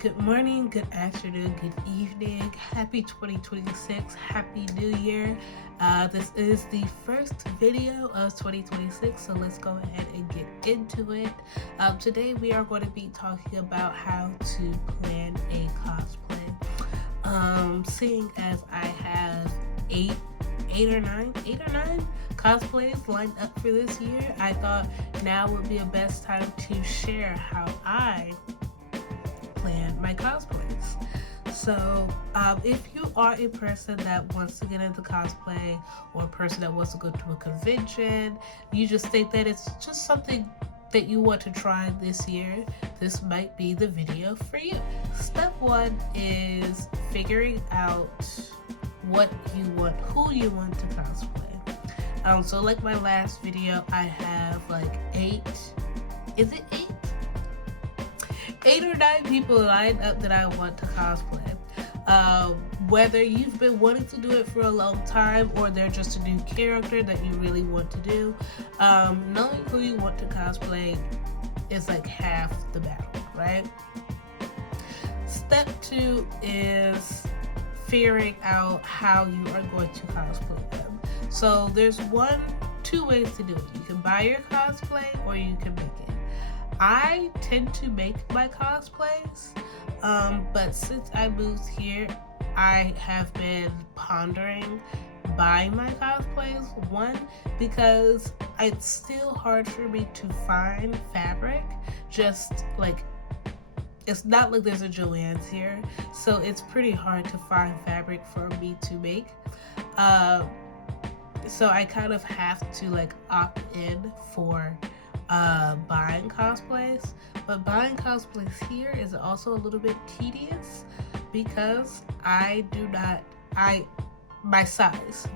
Good morning, good afternoon, good evening. Happy 2026. Happy New Year. This is the first video of 2026, so let's go ahead and get into it. Today we are going to be talking about how to plan a cosplay. Seeing as I have eight or nine cosplays lined up for this year, I thought now would be a best time to share how I plan my cosplays. So if you are a person that wants to get into cosplay, or a person that wants to go to a convention, you just think that it's just something that you want to try this year, this might be the video for you. Step one is figuring out what you want, who you want to cosplay. So like my last video, I have like eight or nine people lined up that I want to cosplay. Whether you've been wanting to do it for a long time, or they're just a new character that you really want to do, knowing who you want to cosplay is like half the battle, right? Step two is figuring out how you are going to cosplay them. So there's two ways to do it. You can buy your cosplay or you can make it. I tend to make my cosplays, but since I moved here, I have been pondering buying my cosplays. One, because it's still hard for me to find fabric. Just like, it's not like there's a Joann's here, so it's pretty hard to find fabric for me to make. So I kind of have to like opt in for buying cosplays. But buying cosplays here is also a little bit tedious because my size,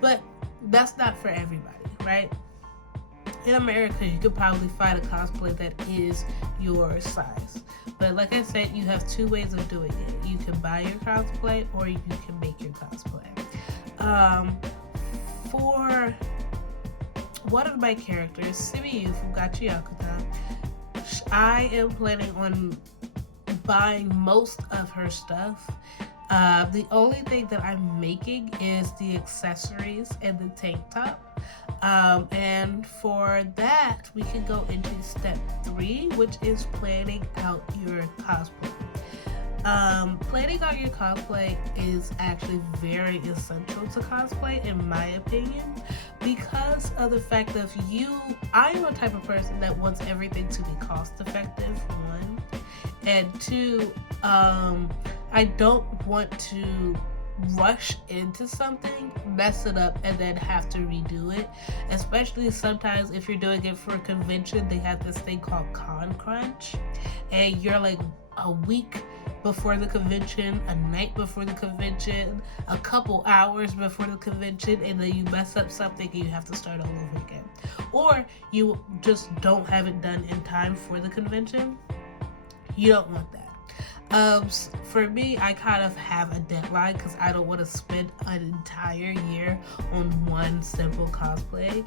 but that's not for everybody, right? In America, you could probably find a cosplay that is your size, but like I said, you have two ways of doing it. You can buy your cosplay or you can make your cosplay. For one of my characters, Simiyu from Gachi Yakuta, I am planning on buying most of her stuff. The only thing that I'm making is the accessories and the tank top. And for that, we can go into step 3, which is planning out your cosplay. Planning out your cosplay is actually very essential to cosplay, in my opinion, because of the fact of I am a type of person that wants everything to be cost effective, one, and two, I don't want to rush into something, mess it up, and then have to redo it. Especially sometimes if you're doing it for a convention, they have this thing called con crunch, and you're like a week before the convention, a night before the convention, a couple hours before the convention, and then you mess up something and you have to start all over again. Or you just don't have it done in time for the convention. You don't want that. For me, I kind of have a deadline because I don't want to spend an entire year on one simple cosplay.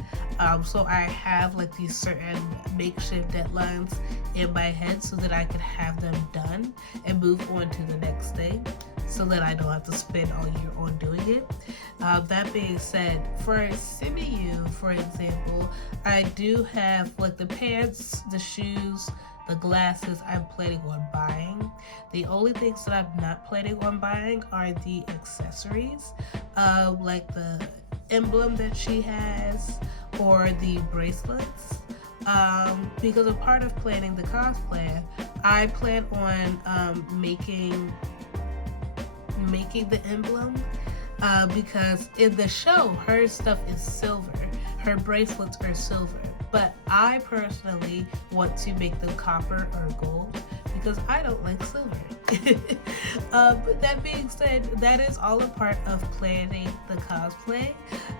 So I have like these certain makeshift deadlines in my head so that I can have them done and move on to the next thing, so that I don't have to spend all year on doing it. That being said, for Simiyu, for example, I do have like the pants, the shoes, the glasses I'm planning on buying. The only things that I'm not planning on buying are the accessories, like the emblem that she has or the bracelets. Because a part of planning the cosplay, I plan on making the emblem, because in the show her stuff is silver, her bracelets are silver, but I personally want to make them copper or gold because I don't like silver. But that being said, that is all a part of planning the cosplay.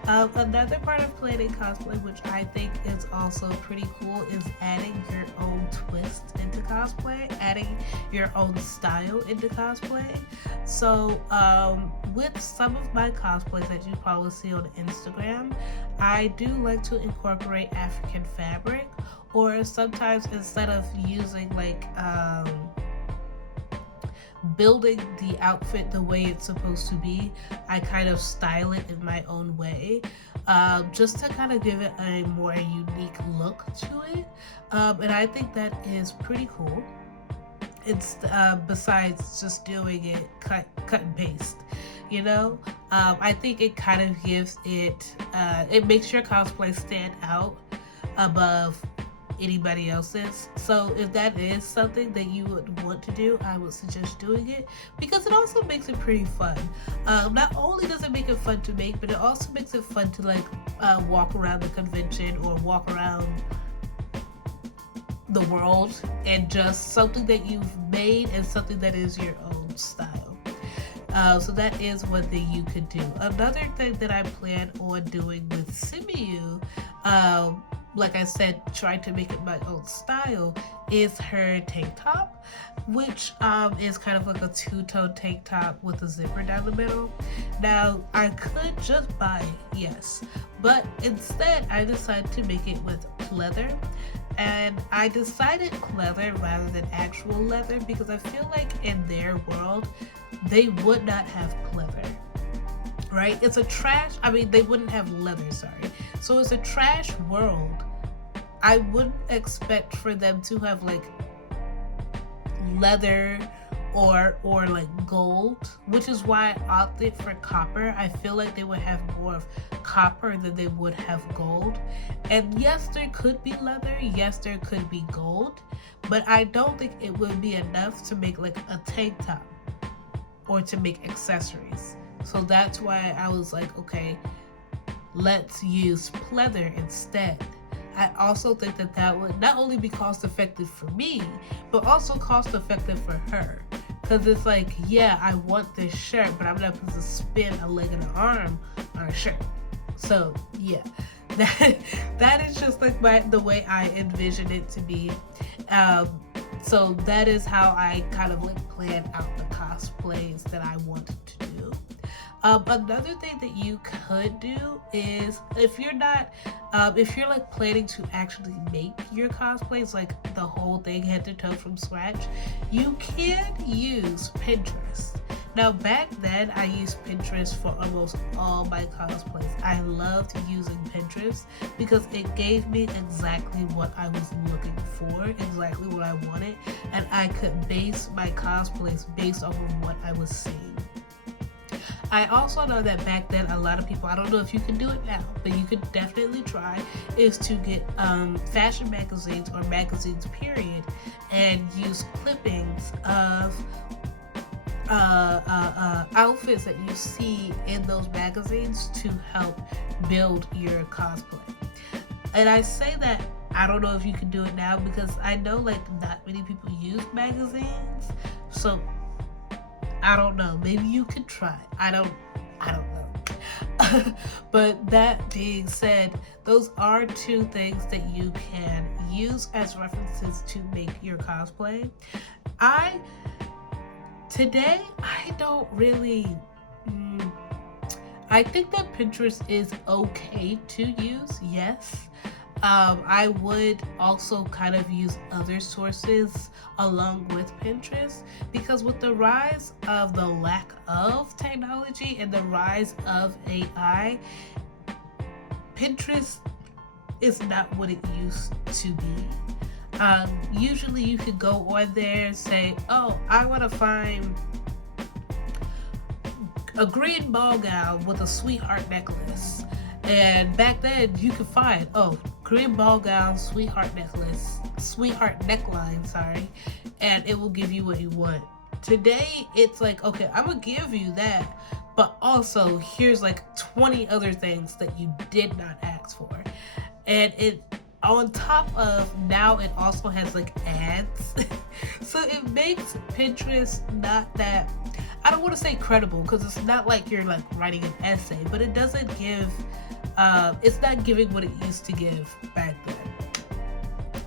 Another part of planning cosplay, which I think is also pretty cool, is adding your own twist into cosplay, adding your own style into cosplay. So with some of my cosplays that you probably see on Instagram, I do like to incorporate African fabric, or sometimes instead of using like building the outfit the way it's supposed to be. I kind of style it in my own way, just to kind of give it a more unique look to it. And I think that is pretty cool. It's besides just doing it cut and paste, you know. I think it kind of gives it, it makes your cosplay stand out above anybody else's. So if that is something that you would want to do, I would suggest doing it, because it also makes it pretty fun. Not only does it make it fun to make, but it also makes it fun to like walk around the convention or walk around the world, and just something that you've made and something that is your own style. So that is one thing you could do. Another thing that I plan on doing with Simu, like I said, trying to make it my own style, is her tank top, which is kind of like a two-tone tank top with a zipper down the middle. Now, I could just buy it, yes, but instead I decided to make it with pleather. And I decided pleather rather than actual leather because I feel like in their world, they would not have pleather, right? It's a trash, I mean, they wouldn't have leather, sorry. So it's a trash world. I wouldn't expect for them to have like leather or like gold, which is why I opted for copper. I feel like they would have more of copper than they would have gold. And yes, there could be leather, yes, there could be gold, but I don't think it would be enough to make like a tank top or to make accessories. So that's why I was like, okay, let's use pleather instead. I also think that that would not only be cost effective for me, but also cost effective for her. Because it's like, yeah, I want this shirt, but I'm not supposed to spin a leg and an arm on a shirt. So yeah, that is just like the way I envision it to be. So that is how I kind of like plan out the cosplays that I wanted to do. Another thing that you could do is if you're like planning to actually make your cosplays, like the whole thing head to toe from scratch, you can use Pinterest. Now back then I used Pinterest for almost all my cosplays. I loved using Pinterest because it gave me exactly what I was looking for, exactly what I wanted, and I could base my cosplays based off of what I was seeing. I also know that back then a lot of people, I don't know if you can do it now, but you could definitely try, is to get fashion magazines or magazines period and use clippings of outfits that you see in those magazines to help build your cosplay. And I say that I don't know if you can do it now because I know like not many people use magazines, so I don't know. Maybe you could try. I don't know. But that being said, those are two things that you can use as references to make your cosplay. Today, I don't really... I think that Pinterest is okay to use, yes. I would also kind of use other sources along with Pinterest, because with the rise of the lack of technology and the rise of AI, Pinterest is not what it used to be. Usually you could go on there and say, oh, I want to find a green ball gown with a sweetheart necklace. And back then you could find, oh, green ball gown, sweetheart neckline, sorry, and it will give you what you want. Today, it's like, okay, I'm gonna give you that, but also here's like 20 other things that you did not ask for. And it, on top of, now it also has like ads. So it makes Pinterest not that, I don't want to say credible, because it's not like you're like writing an essay, but it doesn't give, it's not giving what it used to give back then.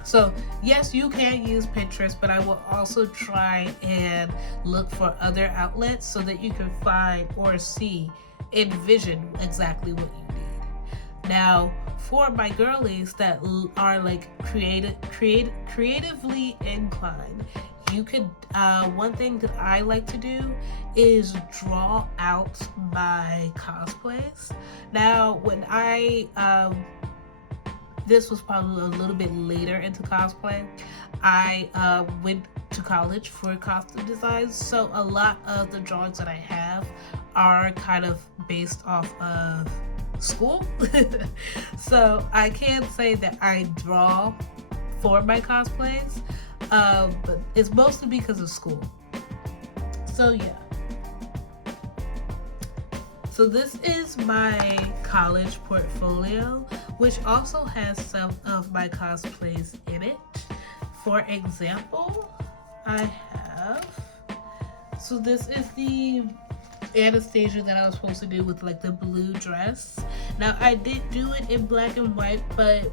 So yes, you can use Pinterest, but I will also try and look for other outlets so that you can find or see, envision exactly what you need. Now, for my girlies that are like creatively inclined, you could, one thing that I like to do is draw out my cosplays. Now, when this was probably a little bit later into cosplay, I went to college for costume design, so a lot of the drawings that I have are kind of based off of school. So I can't say that I draw for my cosplays, but it's mostly because of school. So yeah. So this is my college portfolio, which also has some of my cosplays in it. For example, I have, so this is the Anastasia that I was supposed to do with like the blue dress. Now I did do it in black and white, but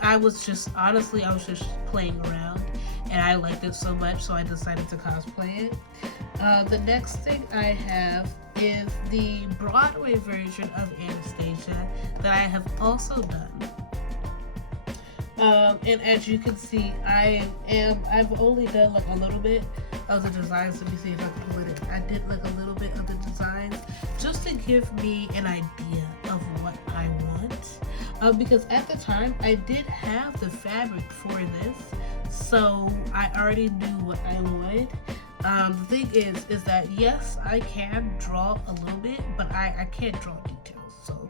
I was just playing around and I liked it so much, so I decided to cosplay it. The next thing I have is the Broadway version of Anastasia that I have also done. And as you can see, I've only done like a little bit of the designs. Let me see if I can put it. I did like a little bit of the designs just to give me an idea of what I want. Because at the time I did have the fabric for this, so I already knew what I wanted. The thing is that yes, I can draw a little bit, but I can't draw details. So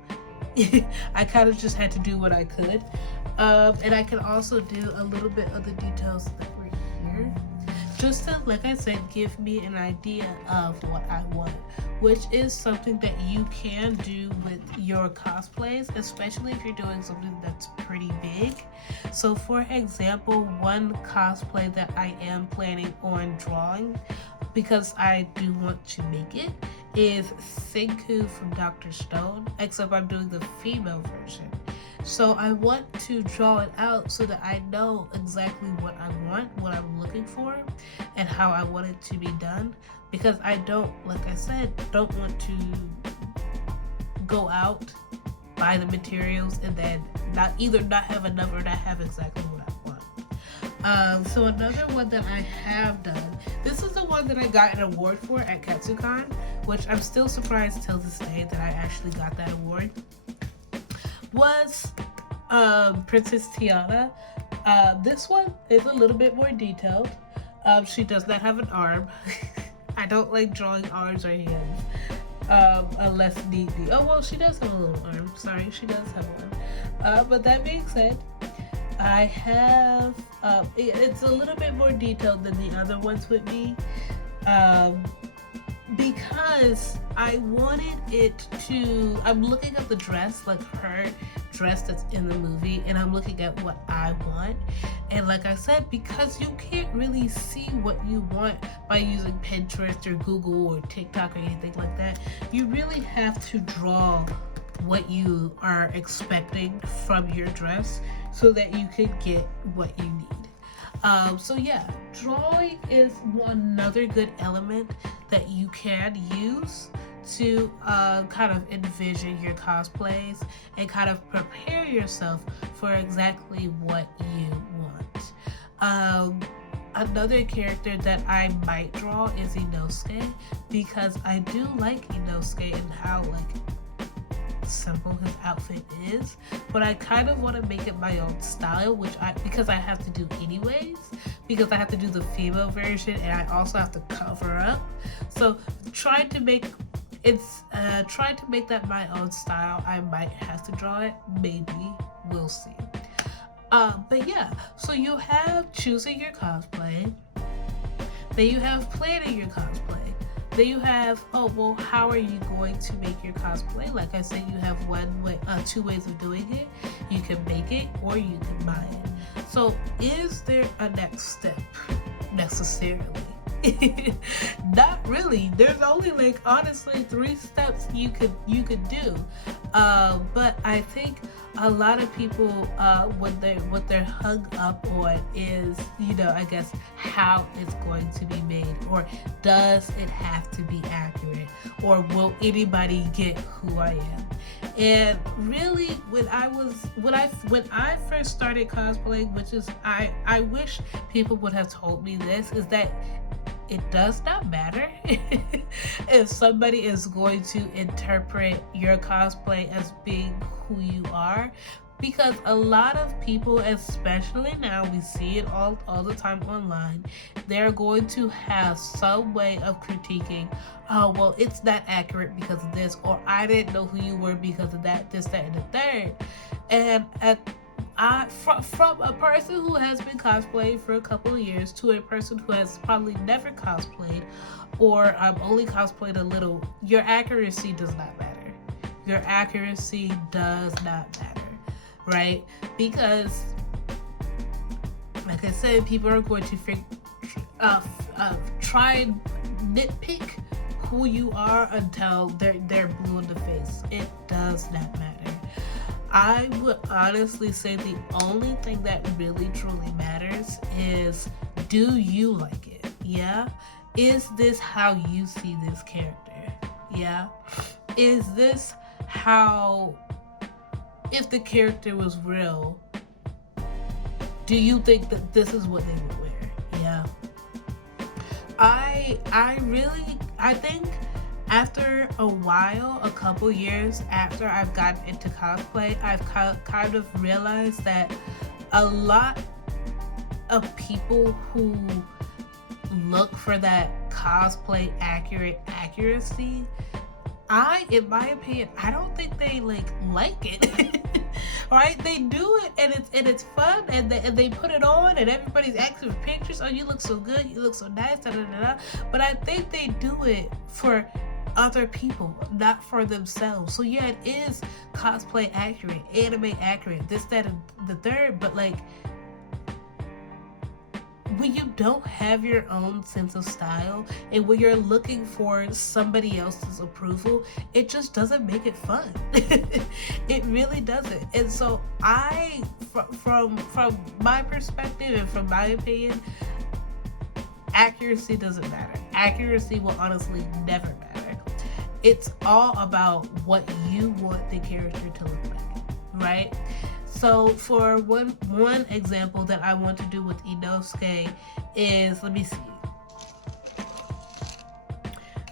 I kind of just had to do what I could. And I can also do a little bit of the details that were here, just to, like I said, give me an idea of what I want, which is something that you can do with your cosplays, especially if you're doing something that's pretty big. So for example, one cosplay that I am planning on drawing, because I do want to make it, is Senku from Dr. Stone, except I'm doing the female version. So I want to draw it out so that I know exactly what I want, what I'm looking for, and how I want it to be done. Because I don't, like I said, don't want to go out, buy the materials, and then not have enough or not have exactly what I want. So another one that I have done, this is the one that I got an award for at Katsucon, which I'm still surprised till this day that I actually got that award, was Princess Tiana. This one is a little bit more detailed. She does not have an arm. I don't like drawing arms or hands unless need be. Oh well, she does have a little arm. Sorry, she does have one. But that being said, I have it's a little bit more detailed than the other ones would be, because I wanted it to, I'm looking at the dress, like her dress that's in the movie, and I'm looking at what I want. And like I said, because you can't really see what you want by using Pinterest or Google or TikTok or anything like that, you really have to draw what you are expecting from your dress so that you can get what you need. So yeah, drawing is another good element that you can use to kind of envision your cosplays and kind of prepare yourself for exactly what you want. Another character that I might draw is Inosuke, because I do like Inosuke and how simple his outfit is, but I kind of want to make it my own style, because I have to do anyways, because I have to do the female version and I also have to cover up. So trying to make that my own style, I might have to draw it, maybe, we'll see. But yeah, so you have choosing your cosplay, then you have planning your cosplay. Then you have, oh, well, how are you going to make your cosplay? Like I said, you have two ways of doing it. You can make it or you can buy it. So is there a next step necessarily? Not really. There's only honestly 3 steps you could do. But I think a lot of people, what they're hung up on is, I guess how it's going to be made, or does it have to be accurate, or will anybody get who I am? And really, when I first started cosplaying, which is I wish people would have told me this, is that it does not matter if somebody is going to interpret your cosplay as being who you are, because a lot of people, especially now, we see it all the time online, they're going to have some way of critiquing, oh well, it's not accurate because of this, or I didn't know who you were because of that, this, that, and the third. And from a person who has been cosplaying for a couple of years to a person who has probably never cosplayed, or only cosplayed a little, your accuracy does not matter. Your accuracy does not matter, right? Because, like I said, people are going to try and nitpick who you are until they're blue in the face. It does not matter. I would honestly say the only thing that really truly matters is, do you like it? Yeah? Is this how you see this character? Yeah? Is this how, if the character was real, do you think that this is what they would wear? Yeah. I think after a while, a couple years after I've gotten into cosplay, I've kind of realized that a lot of people who look for that cosplay accuracy, in my opinion, I don't think they like it. Right? They do it and it's fun, and they put it on and everybody's asking for pictures. Oh, you look so good, you look so nice, da, da, da, da. But I think they do it for other people, not for themselves. So yeah, it is cosplay accurate, anime accurate, this, that, and the third, but when you don't have your own sense of style, and when you're looking for somebody else's approval, it just doesn't make it fun. It really doesn't. And so from my perspective and from my opinion, accuracy doesn't matter. Accuracy will honestly never matter. It's all about what you want the character to look like, right? So for one example that I want to do with Inosuke is, let me see.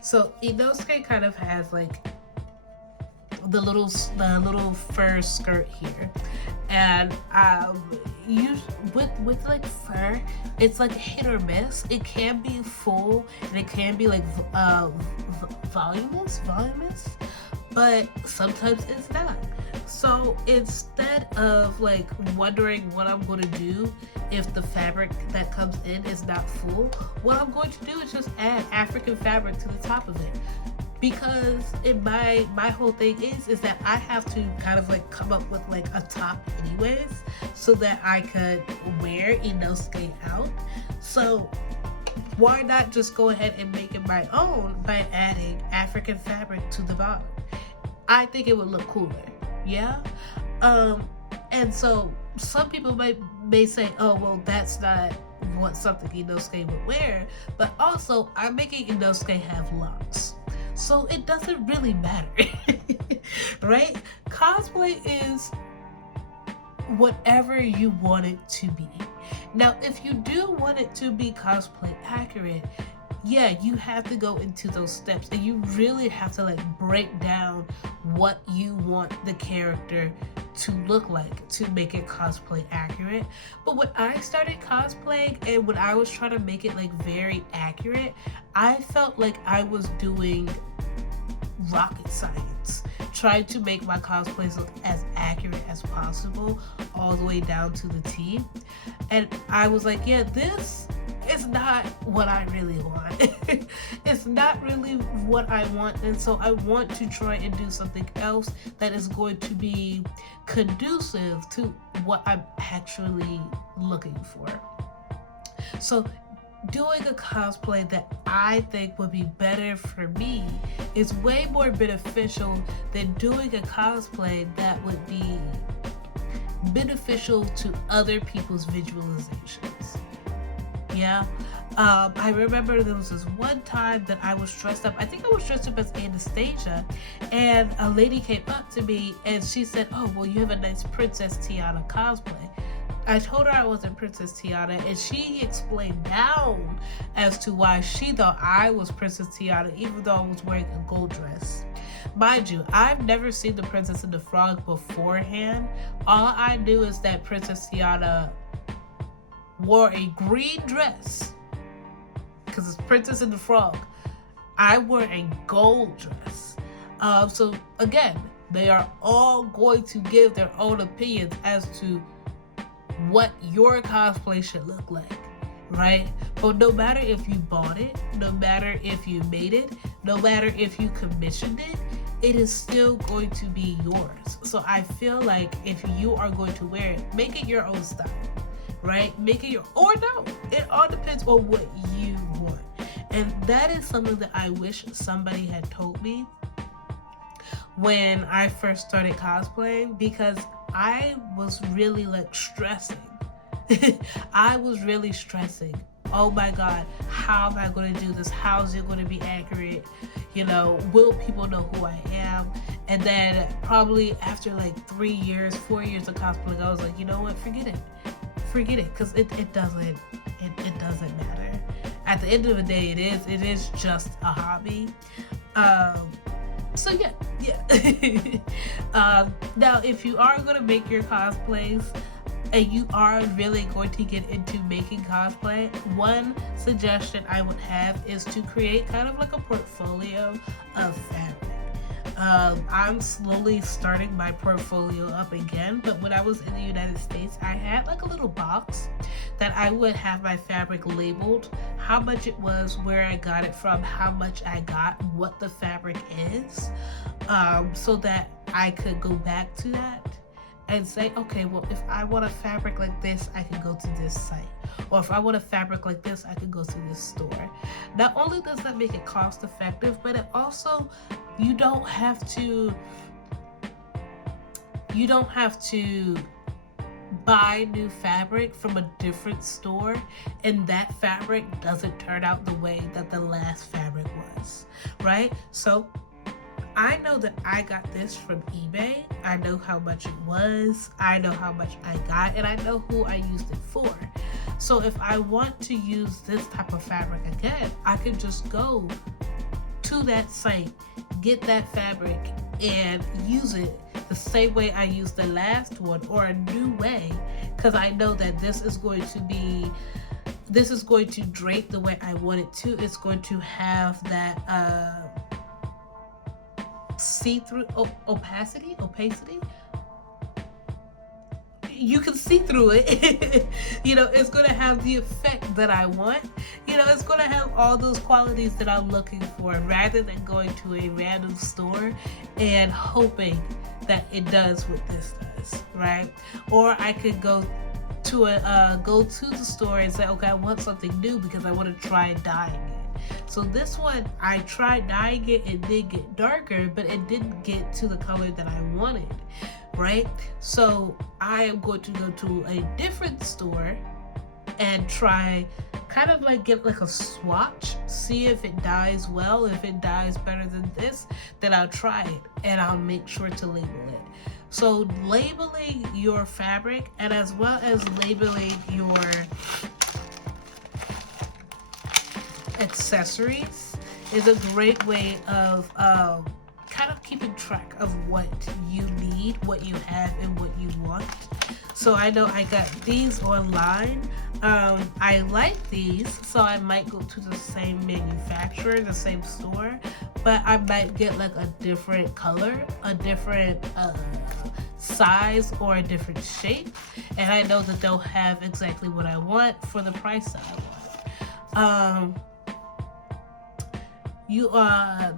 So Inosuke kind of has the little fur skirt here, and with fur, it's hit or miss. It can be full and it can be voluminous, but sometimes it's not. So instead of wondering what I'm going to do if the fabric that comes in is not full, what I'm going to do is just add African fabric to the top of it. Because my whole thing is that I have to kind of come up with a top anyways, so that I could wear Inosuke out. So why not just go ahead and make it my own by adding African fabric to the bottom? I think it would look cooler. Yeah. And so some people may say, oh well, that's not what something Inosuke would wear, but also I'm making Inosuke have locks, so it doesn't really matter. Right? Cosplay is whatever you want it to be. Now, if you do want it to be cosplay accurate, yeah, you have to go into those steps, and you really have to break down what you want the character to look like to make it cosplay accurate. But when I started cosplaying and when I was trying to make it very accurate, I felt like I was doing rocket science, trying to make my cosplays look as accurate as possible, all the way down to the T. And I was like, yeah, this is not what I really want. It's not really what I want, and so I want to try and do something else that is going to be conducive to what I'm actually looking for. So doing a cosplay that I think would be better for me is way more beneficial than doing a cosplay that would be beneficial to other people's visualizations. Yeah, I remember there was this one time that I was dressed up. I think I was dressed up as Anastasia, and a lady came up to me and she said, "Oh, well, you have a nice Princess Tiana cosplay." I told her I wasn't Princess Tiana, and she explained down as to why she thought I was Princess Tiana, even though I was wearing a gold dress. Mind you, I've never seen the Princess and the Frog beforehand. All I knew is that Princess Tiana wore a green dress because it's Princess and the Frog. I wore a gold dress. So again, they are all going to give their own opinions as to what your cosplay should look like, right? But no matter if you bought it, no matter if you made it, no matter if you commissioned it, it is still going to be yours. So I feel like if you are going to wear it, make it your own style, right? Make it your, or no, it all depends on what you want. And that is something that I wish somebody had told me when I first started cosplaying, because I was really like stressing. I was really stressing. Oh my God, how am I going to do this? How is it going to be accurate? You know, will people know who I am? And then probably after like 3 years, 4 years of cosplaying, I was like, you know what? Forget it, because it doesn't matter. At the end of the day, it is just a hobby. So yeah. Now, if you are going to make your cosplays and you are really going to get into making cosplay, one suggestion I would have is to create kind of like a portfolio of fabric. I'm slowly starting my portfolio up again, but when I was in the United States, I had like a little box that I would have my fabric labeled, how much it was, where I got it from, how much I got, what the fabric is, so that I could go back to that and say, okay, well, if I want a fabric like this, I can go to this site. Or if I want a fabric like this, I can go to this store. Not only does that make it cost effective, but it also, you don't have to buy new fabric from a different store and that fabric doesn't turn out the way that the last fabric was, right? So I know that I got this from eBay. I know how much it was. I know how much I got, and I know who I used it for. So if I want to use this type of fabric again, I can just go to that site, get that fabric, and use it the same way I used the last one, or a new way, because I know that this is going to drape the way I want it to. It's going to have that see-through opacity. You can see through it. You know, it's going to have the effect that I want. You know, it's going to have all those qualities that I'm looking for, rather than going to a random store and hoping that it does what this does, right? Or I could go to the store and say, okay, I want something new because I want to try dyeing it. So this one, I tried dyeing it, it did get darker, but it didn't get to the color that I wanted, right? So I am going to go to a different store and try, kind of like get like a swatch, see if it dyes well. If it dyes better than this, then I'll try it and I'll make sure to label it. So labeling your fabric, and as well as labeling your accessories, is a great way of kind of keeping track of what you need, what you have, and what you want. So I know I got these online. I like these, so I might go to the same manufacturer, the same store, but I might get like a different color, a different size, or a different shape, and I know that they'll have exactly what I want for the price that I want.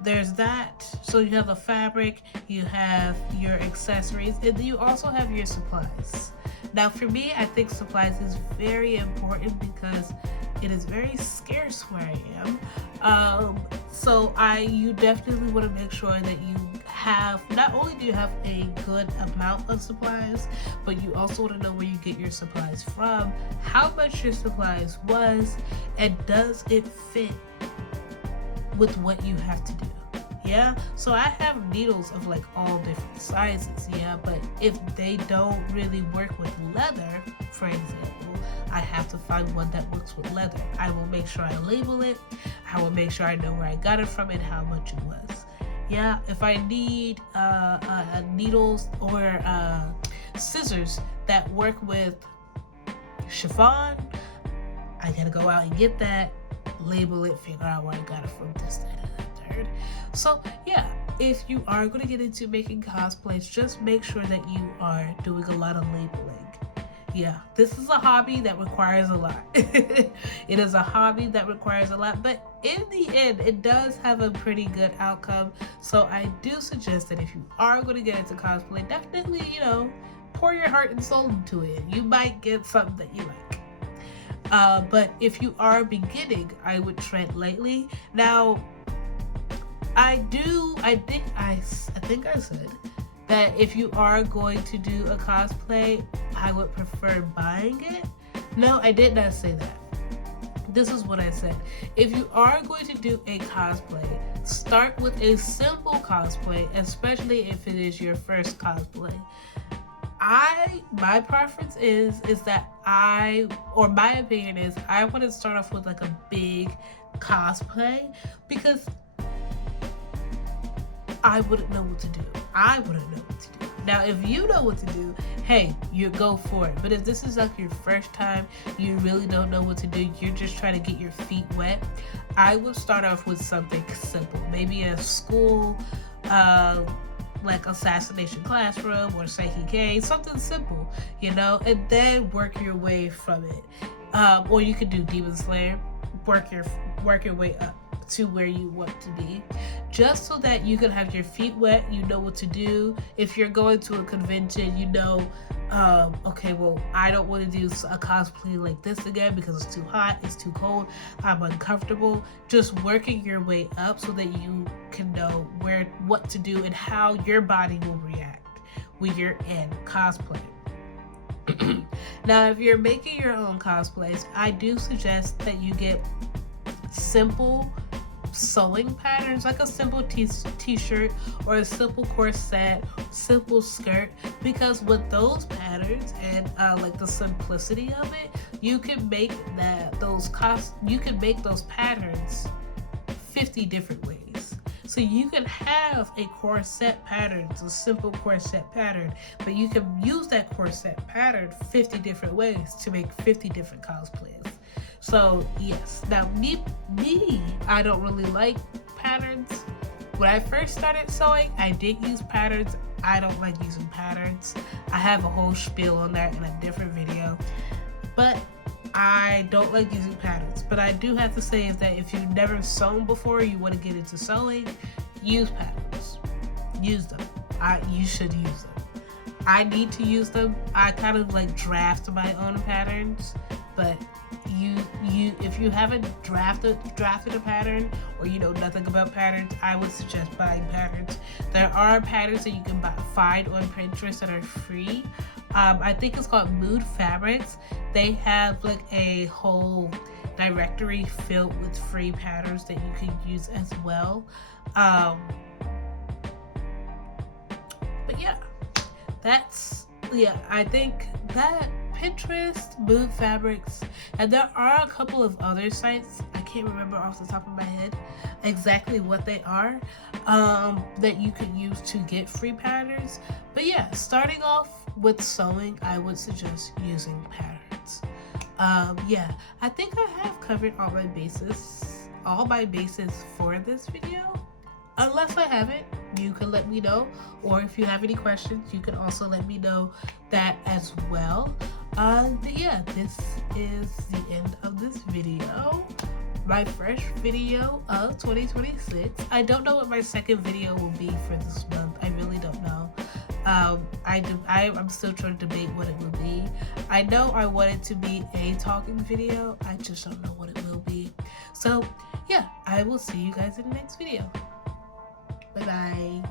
There's that. So you have the fabric, you have your accessories, and then you also have your supplies. Now for me, I think supplies is very important because it is very scarce where I am. So you definitely want to make sure that you have, not only do you have a good amount of supplies, but you also want to know where you get your supplies from, how much your supplies was, and does it fit with what you have to do. Yeah, so I have needles of like all different sizes, yeah, but if they don't really work with leather, for example, I have to find one that works with leather. I will make sure I label it, I will make sure I know where I got it from and how much it was. Yeah, if I need needles or scissors that work with chiffon, I gotta go out and get that, label it, figure out where I got it from, this, that, and that third. So yeah, if you are going to get into making cosplays, just make sure that you are doing a lot of labeling. Yeah, this is a hobby that requires a lot. It is a hobby that requires a lot, but in the end, it does have a pretty good outcome. So I do suggest that if you are going to get into cosplay, definitely, pour your heart and soul into it. You might get something that you like. But if you are beginning, I would tread lightly. Now, I think I said that if you are going to do a cosplay, I would prefer buying it. No, I did not say that. This is what I said. If you are going to do a cosplay, start with a simple cosplay, especially if it is your first cosplay. My preference is that my opinion is I want to start off with like a big cosplay, because I wouldn't know what to do. Now, if you know what to do, hey, you go for it. But if this is like your first time, you really don't know what to do, you're just trying to get your feet wet, I would start off with something simple. Maybe a school, like Assassination Classroom or Seiki, something simple, and then work your way from it. Or you could do Demon Slayer, work your way up to where you want to be, just so that you can have your feet wet, you know what to do. If you're going to a convention, okay, well, I don't want to do a cosplay like this again because it's too hot, it's too cold, I'm uncomfortable. Just working your way up so that you can know what to do and how your body will react when you're in cosplay. Now, if you're making your own cosplays, I do suggest that you get simple sewing patterns, like a simple t-shirt or a simple corset, simple skirt, because with those patterns and like the simplicity of it, you can make those patterns 50 different ways. So you can have a corset pattern, it's a simple corset pattern, but you can use that corset pattern 50 different ways to make 50 different cosplays. So yes, now me, I don't really like patterns. When I first started sewing, I did use patterns. I don't like using patterns. I have a whole spiel on that in a different video, but I don't like using patterns. But I do have to say is that if you've never sewn before, you want to get into sewing, use patterns. Use them. You should use them. I need to use them. I kind of like draft my own patterns, but if you haven't drafted a pattern, or you know nothing about patterns, I would suggest buying patterns. There are patterns that you can find on Pinterest that are free. I think it's called Mood Fabrics. They have like a whole directory filled with free patterns that you can use as well. But yeah, I think that Pinterest, Mood Fabrics, and there are a couple of other sites, I can't remember off the top of my head exactly what they are, that you could use to get free patterns. But yeah, starting off with sewing, I would suggest using patterns. Yeah, I think I have covered all my bases for this video. Unless I haven't, you can let me know, or if you have any questions, you can also let me know that as well. But yeah, this is the end of this video. My first video of 2026. I don't know what my second video will be for this month. I really don't know. I'm still trying to debate what it will be. I know I want it to be a talking video. I just don't know what it will be. So yeah, I will see you guys in the next video. Bye bye.